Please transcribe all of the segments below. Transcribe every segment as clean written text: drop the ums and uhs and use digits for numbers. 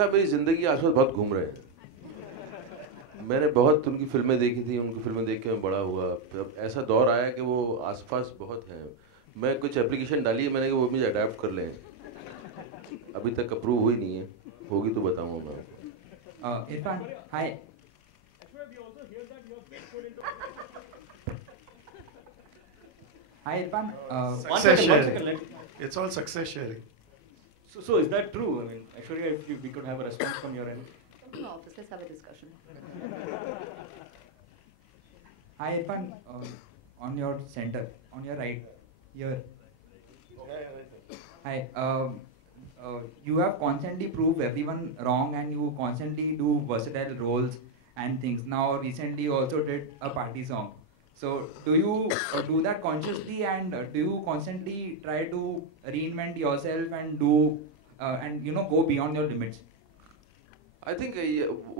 मेरी ज़िंदगी के आस-पास बहुत घूम रहे हैं। मैंने बहुत उनकी फ़िल्में देखी थी, उनकी फ़िल्में देख के मैं बड़ा हुआ। अब ऐसा दौर आया कि वो आस-पास बहुत हैं। मैं कुछ एप्लीकेशन डाली है मैंने कि वो मुझे अडैप्ट कर लें। अभी तक अप्रूव हुई नहीं है। होगी तो बताऊँगा मैं आपको। Irfan, hi. Ashwarya, we also hear that you have ventured into Hi, Irfan. Success one sharing. second. It's all success sharing. So is that true? I mean, Aishwarya, if we could have a response from your end. Come to my office, let's have a discussion. Hi, Irfan. On your center, on your right, here. Hi. You have constantly proved everyone wrong, and you constantly do versatile roles and things. Now, recently, you also did a party song. So, do you do that consciously, and do you constantly try to reinvent yourself and do and go beyond your limits? I think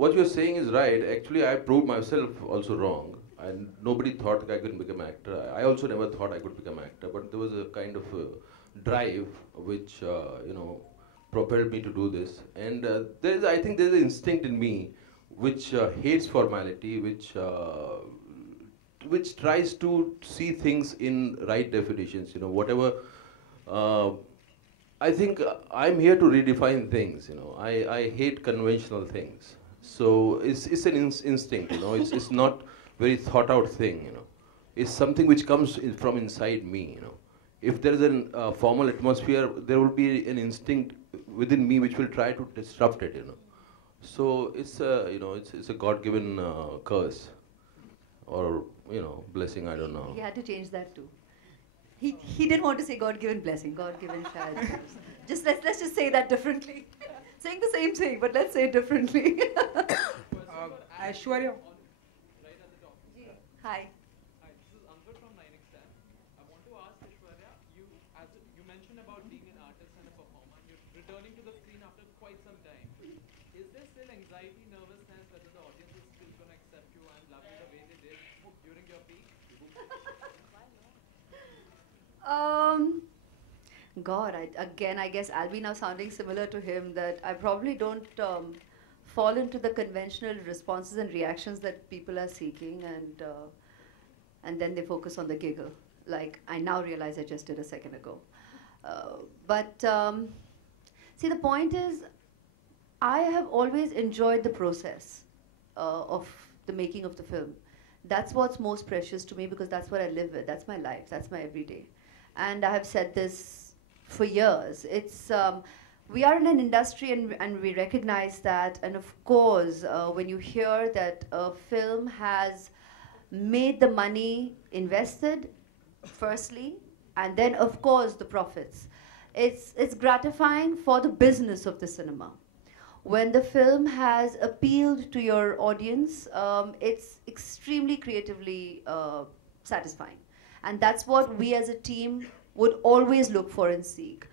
what you're saying is right. Actually, I proved myself also wrong. And nobody thought I could become an actor. I also never thought I could become an actor. But there was a kind of drive which, propelled me to do this. And I think there's an instinct in me which hates formality, which tries to see things in right definitions. Whatever. I think I'm here to redefine things. I hate conventional things. So it's an instinct. It's not very thought out thing. It's something which comes from inside me. If there is a formal atmosphere, there will be an instinct within me which will try to disrupt it. So it's a God-given curse, or blessing. I don't know. He had to change that too. He didn't want to say God-given blessing, God-given shayad. Let's just say that differently. Saying the same thing, but let's say it differently. Aishwarya. Hi. Hi, this is Ankar from 9XM. I want to ask Aishwarya, you mentioned about being an artist and a performer, and you're returning to the screen after quite some time. Is there still anxiety, nervousness, whether the audience is still going to accept you and love you the way they did during your peak? God, I guess I'll be now sounding similar to him, that I probably don't fall into the conventional responses and reactions that people are seeking, and then they focus on the giggle, like I now realize I just did a second ago. But see, the point is, I have always enjoyed the process of the making of the film. That's what's most precious to me, because that's what I live with. That's my life. That's my everyday. And I have said this for years. We are in an industry, and we recognize that. And of course, when you hear that a film has made the money invested, firstly, and then of course the profits, it's gratifying for the business of the cinema. When the film has appealed to your audience, it's extremely creatively satisfying. And that's what we as a team would always look for and seek.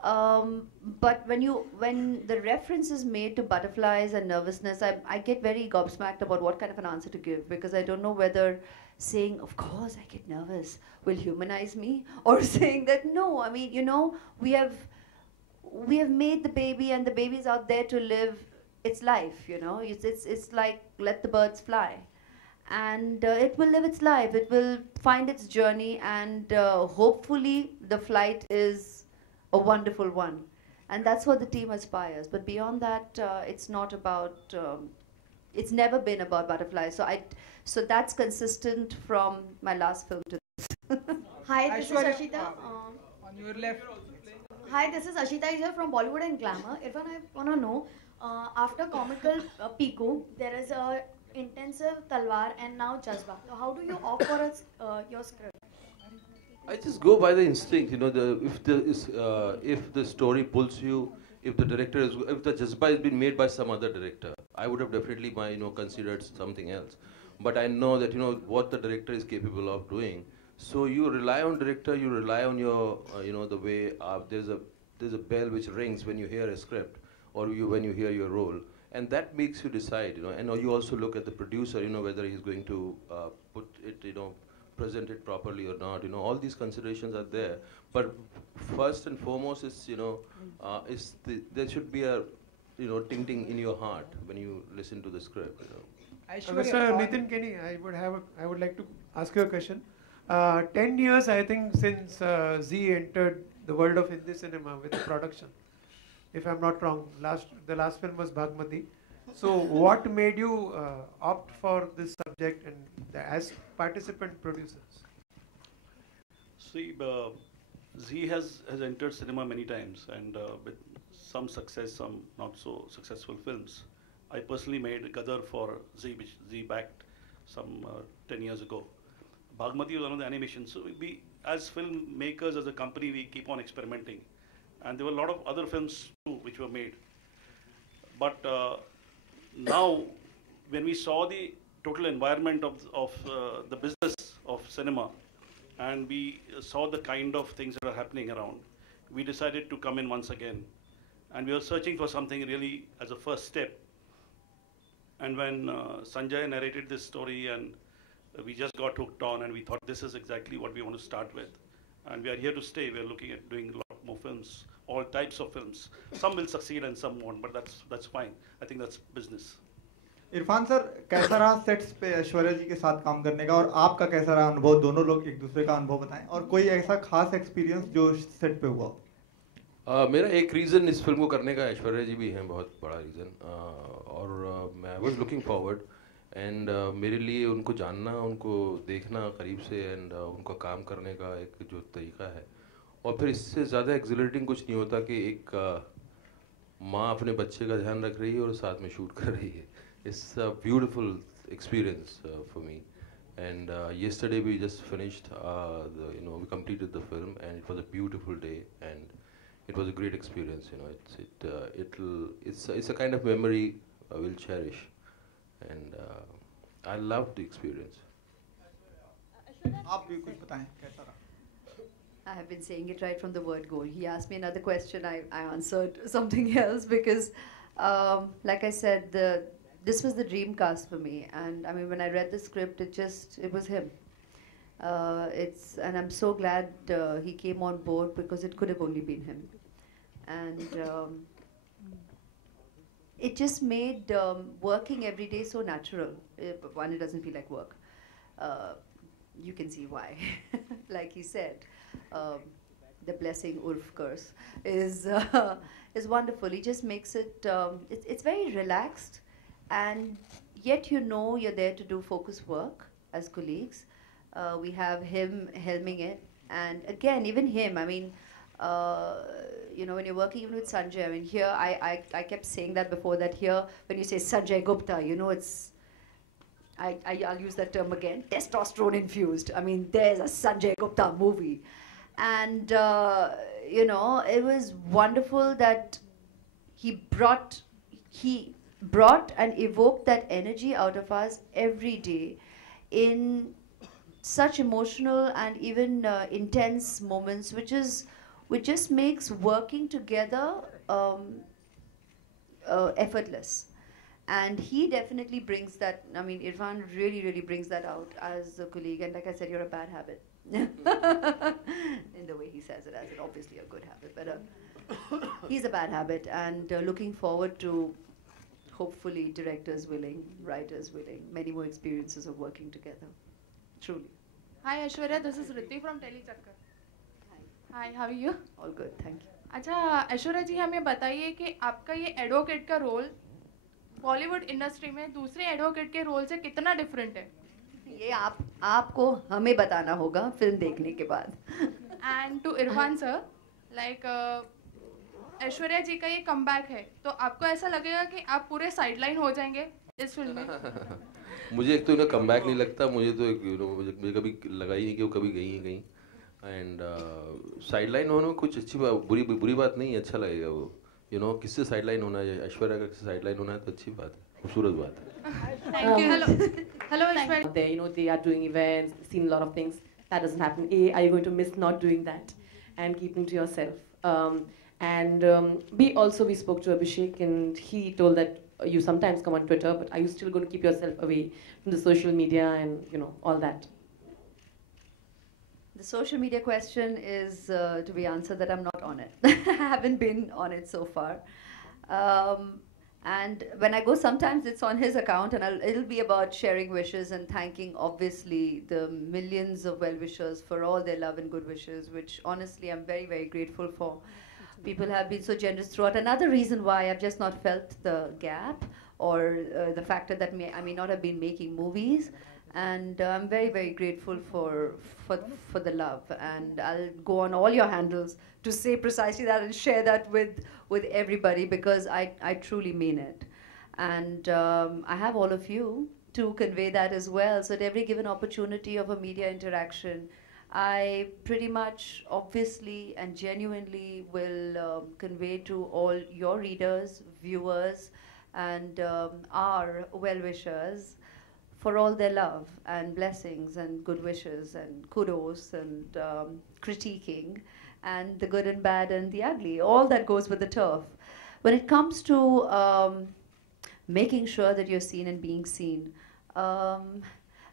But when the reference is made to butterflies and nervousness, I get very gobsmacked about what kind of an answer to give, because I don't know whether saying, of course I get nervous, will humanize me, or saying that, no, I mean, we have made the baby, and the baby's out there to live its life. It's like, let the birds fly. And it will live its life, it will find its journey, and hopefully the flight is a wonderful one. And that's what the team aspires. But beyond that, it's not about, it's never been about butterflies. So that's consistent from my last film to this. Hi, this is Aishwarya, Ashita. On your left. Hi, this is Ashita here from Bollywood and Glamour. Irfan, I want to know, after comical Piku, there is a intensive Talwar and now Jazbaa. So how do you opt for your script? I just go by the instinct. If the story pulls you, if the Jazbaa has been made by some other director, I would have definitely considered something else. But I know that what the director is capable of doing. So you rely on director, you rely on your the way there's a bell which rings when you hear a script, or when you hear your role, and that makes you decide. And you also look at the producer, whether he's going to put it, present it properly or not. All these considerations are there. But first and foremost is, there should be a ting in your heart when you listen to the script. Mr. Nitin Kenny, I would like to ask you a question. 10 years, I think, since Z entered the world of Hindi cinema with production. If I'm not wrong, the last film was Bhagmati. So, what made you opt for this subject and as participant producers? See, Z has entered cinema many times and with some success, some not so successful films. I personally made Gadar for Z, which Z backed some 10 years ago. Bhagmati was one of the animations. So we, as filmmakers, as a company, we keep on experimenting. And there were a lot of other films too which were made. But now, when we saw the total environment of the business of cinema, and we saw the kind of things that are happening around, we decided to come in once again. And we were searching for something really as a first step. And when Sanjay narrated this story, and we just got hooked on, and we thought this is exactly what we want to start with. And we are here to stay. We are looking at doing a lot more films, all types of films. Some will succeed and some won't, but that's fine. I think that's business. Irfan sir, कैसा रहा sets पे ऐश्वर्या जी के साथ काम करने का, और आपका कैसा रहा अनुभव? दोनों लोग एक दूसरे का अनुभव बताएं, और कोई ऐसा खास एक्सपीरियंस जो सेट पे हुआ? मेरा एक रीज़न इस फिल्म को करने का ऐश्वर्या जी भी हैं, बहुत बड़ा रीज़न, और मैं वाज लुकिंग फॉरवर्ड एंड मेरे लिए उनको जानना, उनको देखना करीब से एंड उनका काम करने का एक जो तरीका है, और फिर इससे ज़्यादा एक्सिलरेटिंग कुछ नहीं होता कि एक माँ अपने बच्चे का ध्यान रख रही है और साथ में शूट कर रही है. It's a beautiful experience for me. And yesterday we just finished, we completed the film, and it was a beautiful day, and it was a great experience. It's a kind of memory I will cherish, and I loved the experience. आप भी कुछ बताएं, कैसा रहा? I have been saying it right from the word go. He asked me another question, I answered something else because, like I said, this was the dream cast for me. And I mean, when I read the script, it was him. And I'm so glad he came on board because it could have only been him. And it just made working every day so natural. One, it doesn't feel like work. You can see why. Like he said, the blessing Urf curse is wonderful. He just makes it, it's very relaxed, and yet you're there to do focus work as colleagues. We have him helming it, and again, even him, I mean, when you're working even with Sanjay, I mean, here, I kept saying that before, that here, when you say Sanjay Gupta, it's, I'll use that term again, testosterone infused. I mean, there's a Sanjay Gupta movie. And, it was wonderful that he brought and evoked that energy out of us every day in such emotional and even intense moments, which just makes working together effortless. And he definitely brings that. I mean, Irrfan really, really brings that out as a colleague. And like I said, you're a bad habit. In the way he says it, as it obviously a good habit. But he's a bad habit. And looking forward to, hopefully, directors willing, writers willing, many more experiences of working together. Truly. Hi Aishwarya, this is Ritti from Telechakkar. Hi, how are you? All good, thank you. अच्छा ऐश्वर्या जी, हमें बताइए कि आपका ये advocate का role Bollywood industry में दूसरे advocate के रोल से कितना डिफरेंट है? ये आपको हमें बताना होगा फिल्म देखने के बाद. And to Irfan sir, like Aishwarya ji का ये कमबैक है, तो आपको ऐसा लगेगा कि आप पूरे साइडलाइन हो जाएंगे इस फिल्म में? मुझे एक तो इन्हें कमबैक नहीं लगता, मुझे तो मुझे कभी लगा ही नहीं कि वो कभी गई हैं कहीं. एंड साइडलाइन होना कुछ अच्छी बात, बुरी बात नहीं है, अच्छा लगेगा वो. किससे साइडलाइन होना है, ऐश्वर्या का किससे साइडलाइन होना है तो अच्छी बात है, खूबसूरत बात है. Thank you. Hello Aishwarya. They are doing events, seen a lot of things. That doesn't happen. Are you going to miss not doing that and keeping to yourself? We spoke to Abhishek, and he told that you sometimes come on Twitter, but are you still going to keep yourself away from the social media and all that? The social media question is to be answered that I'm not on it. I haven't been on it so far. And when I go, sometimes it's on his account, and it'll be about sharing wishes and thanking, obviously, the millions of well-wishers for all their love and good wishes, which honestly I'm very, very grateful for. People have been so generous throughout. Another reason why I've just not felt the gap or the factor that I may not have been making movies. And I'm very, very grateful for the love. And I'll go on all your handles to say precisely that and share that with everybody, because I truly mean it. And I have all of you to convey that as well. So at every given opportunity of a media interaction, I pretty much, obviously and genuinely will convey to all your readers, viewers, and our well-wishers for all their love and blessings and good wishes and kudos and critiquing and the good and bad and the ugly, all that goes with the turf. When it comes to making sure that you're seen and being seen,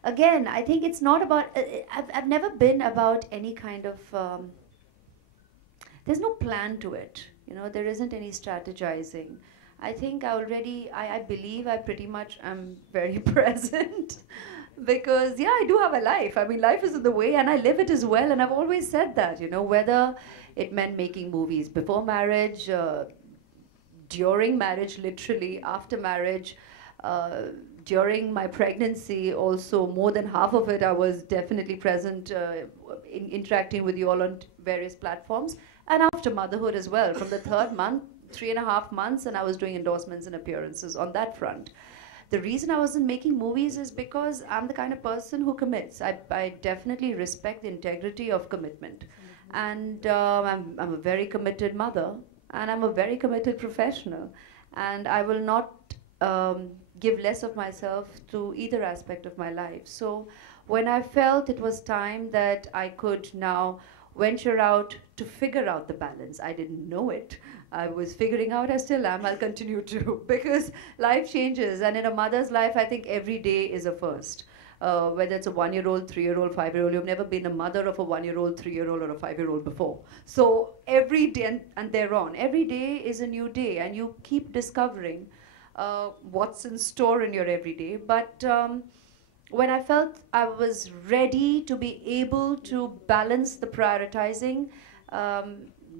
again, I think it's not about, I've never been about any kind of, there's no plan to it. You know, there isn't any strategizing. I think I believe I pretty much am very present because, yeah, I do have a life. I mean, life is in the way and I live it as well. And I've always said that, you know, whether it meant making movies before marriage, during marriage, literally, after marriage, during my pregnancy, also more than half of it, I was definitely present, interacting with you all on various platforms, and after motherhood as well, from the third month, 3.5 months, and I was doing endorsements and appearances on that front. The reason I wasn't making movies is because I'm the kind of person who commits. I definitely respect the integrity of commitment. And I'm a very committed mother, and I'm a very committed professional. And I will not give less of myself to either aspect of my life. So when I felt it was time that I could now venture out to figure out the balance, I didn't know it. I was figuring out, I still am, I'll continue to, because life changes, and in a mother's life, I think every day is a first. Whether it's a 1-year-old, 3-year-old, 5-year-old, you've never been a mother of a 1-year-old, 3-year-old, or a 5-year-old before. So every day, and thereon, every day is a new day, and you keep discovering what's in store in your everyday. But when I felt I was ready to be able to balance the prioritizing,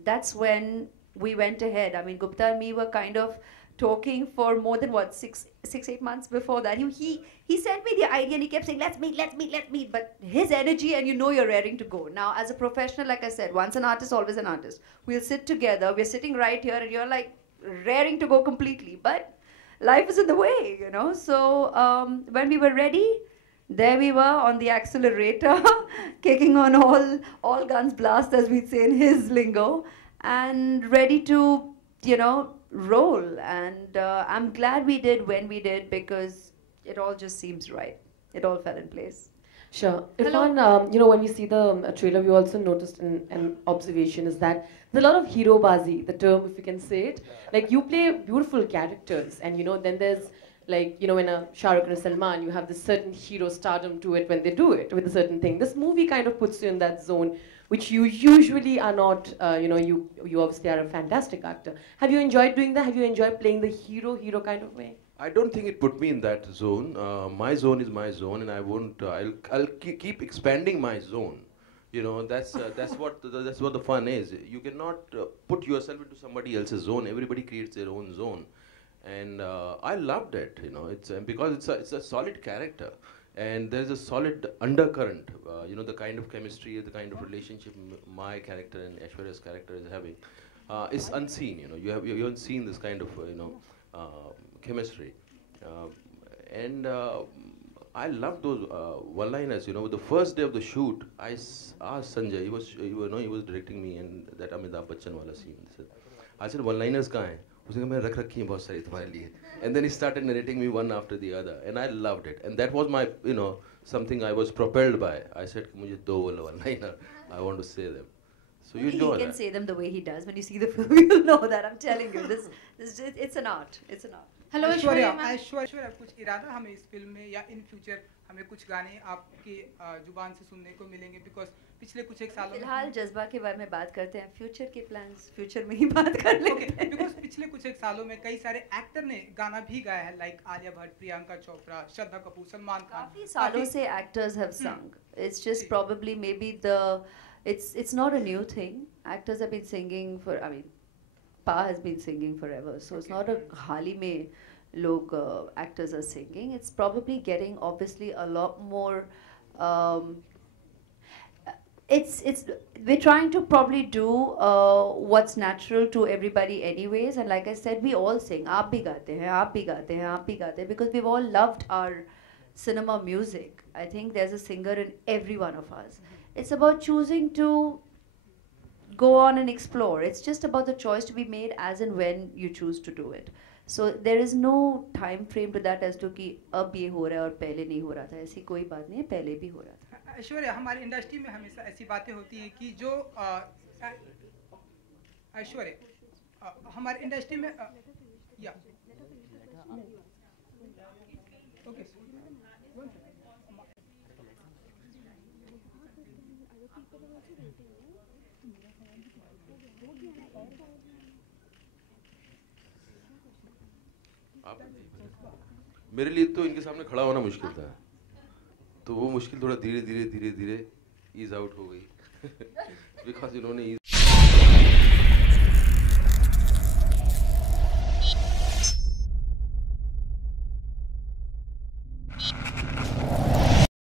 that's when we went ahead. I mean, Gupta and me were kind of talking for more than, what, 8 months before that. He sent me the idea and he kept saying, let's meet. But his energy, and you know you're raring to go. Now, as a professional, like I said, once an artist, always an artist. We'll sit together, we're sitting right here, and you're like raring to go completely. But life is in the way, you know. So when we were ready, there we were on the accelerator, kicking on all guns blast, as we'd say in his lingo, and ready to, you know, roll. And I'm glad we did when we did, because it all just seems right. It all fell in place. Sure. Irfan, you know, when we see the trailer, we also noticed an observation is that there's a lot of hero-bazi, the term, if you can say it. Like, you play beautiful characters, and, you know, then there's, like, you know, in a Shah Rukh and a Salman, you have this certain hero stardom to it when they do it with a certain thing. This movie kind of puts you in that zone, which you usually are not. You know, you obviously are a fantastic actor. Have you enjoyed doing that? Have you enjoyed playing the hero kind of way? I don't think it put me in that zone. My zone is my zone, and I won't. I'll keep expanding my zone. You know, that's what the fun is. You cannot put yourself into somebody else's zone. Everybody creates their own zone, and I loved it. You know, it's because it's a solid character, and there's a solid undercurrent. You know, the kind of chemistry, the kind of relationship my character and Aishwarya's character is having is unseen. You know, you haven't seen this kind of chemistry, and I love those one-liners. You know, the first day of the shoot, I asked Sanjay. He was directing me, and that Amitabh Bachchan wala scene. I said, one-liners kahan hai? Usne kaha, main rakh rakhi hain bahut sari tumhare liye. And then he started narrating me one after the other, and I loved it. And that was my, you know, something I was propelled by. I said, mujhe do one-liner. I want to say them. So you enjoy that. He can say them the way he does. When you see the film, you'll know that. I'm telling you, it's an art. It's an art. Hello Aishwarya Aishwarya ma'am. Aishwarya कुछ इरादा हमें इस film में या in future हमें कुछ गाने आपके जुबान से सुनने को मिलेंगे? बिकॉज पिछले कुछ एक सालों में फिलहाल जज्बा के बारे में बात करते हैं, फ्यूचर के प्लान्स फ्यूचर में ही बात कर लेते हैं। बिकॉज पिछले कुछ एक सालों में कई सारे एक्टर ने गाना भी गाया है, लाइक आलिया भट्ट, प्रियंका चोपड़ा, श्रद्धा कपूर, सलमान खान। काफी सालों से actors have sung. It's just probably maybe it's not a new thing. Actors have been singing for, I mean, Pa has been singing forever, so it's not a हाल ही में लोग actors are singing. It's probably getting obviously a lot more. It's we're trying to probably do what's natural to everybody anyways, and like I said, we all sing. आप भी गाते हैं, आप भी गाते हैं, आप भी गाते हैं, because we've all loved our cinema music. I think there's a singer in every one of us. It's about choosing to go on and explore. It's just about the choice to be made as and when you choose to do it. So there is no time frame to that as to कि अब ये हो रहा है और पहले नहीं हो रहा था. ऐसी कोई बात नहीं है, पहले भी हो रहा था. ऐश्वर्या, हमारी इंडस्ट्री में हमेशा ऐसी बातें होती हैं कि जो ऐश्वर्या हमारी इंडस्ट्री में या ओके मेरे लिए तो इनके सामने खड़ा होना मुश्किल था, तो वो मुश्किल थोड़ा धीरे धीरे ईज आउट हो गई बिकॉज इन्होंने